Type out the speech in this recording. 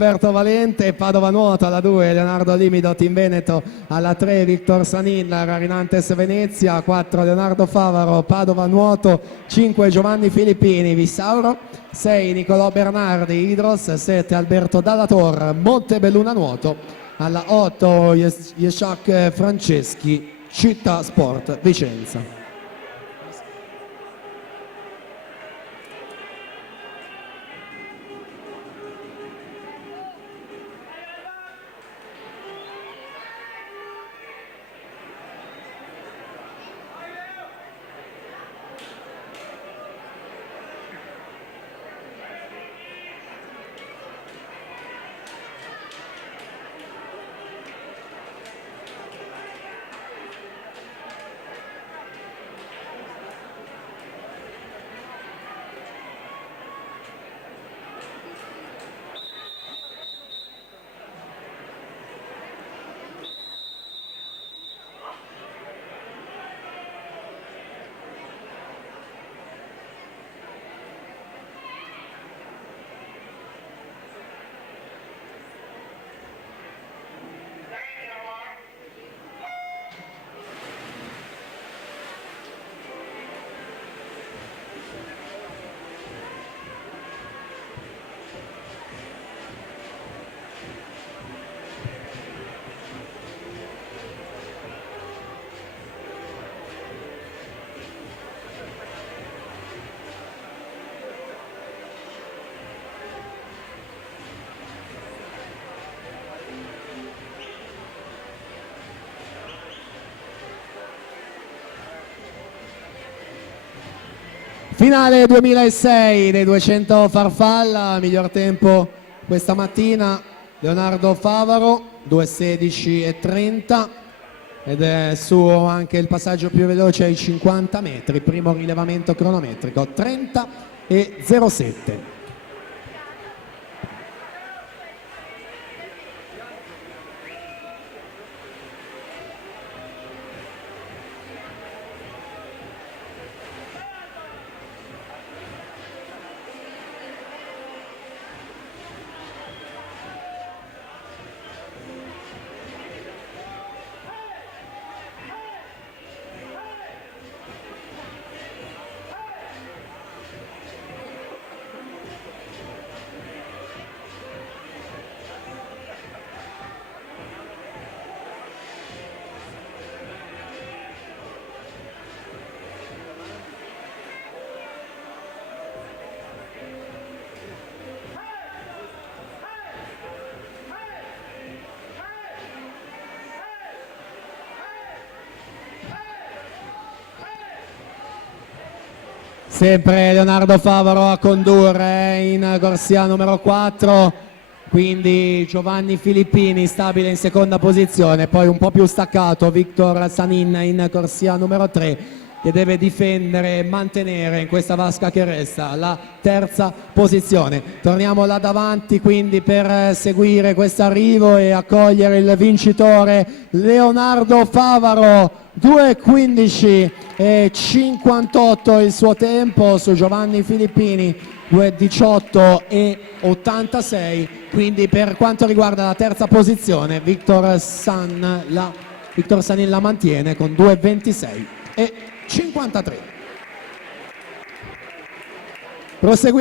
Roberto Valente, Padova Nuoto alla 2, Leonardo Limido Team Veneto alla 3, Victor Sanin, Rarinantes Venezia, 4 Leonardo Favaro, Padova Nuoto, 5 Giovanni Filippini, Vissauro, 6 Nicolò Bernardi, Idros, 7 Alberto Dallator, Montebelluna Nuoto, alla 8 Yeshak Franceschi, Città Sport Vicenza. Finale 2006 dei 200 farfalla, miglior tempo questa mattina Leonardo Favaro, 2:16:30 ed è suo anche il passaggio più veloce ai 50 metri, primo rilevamento cronometrico, 30:07. Sempre Leonardo Favaro a condurre in corsia numero 4, quindi Giovanni Filippini stabile in seconda posizione, poi un po' più staccato Victor Sanin in corsia numero 3 che deve difendere e mantenere in questa vasca che resta la terza posizione. Torniamo là davanti quindi per seguire questo arrivo e accogliere il vincitore Leonardo Favaro, 2:15:58 il suo tempo su Giovanni Filippini, 2:18:86, quindi per quanto riguarda la terza posizione Victor Sanin la mantiene con 2:26:53. Proseguiamo.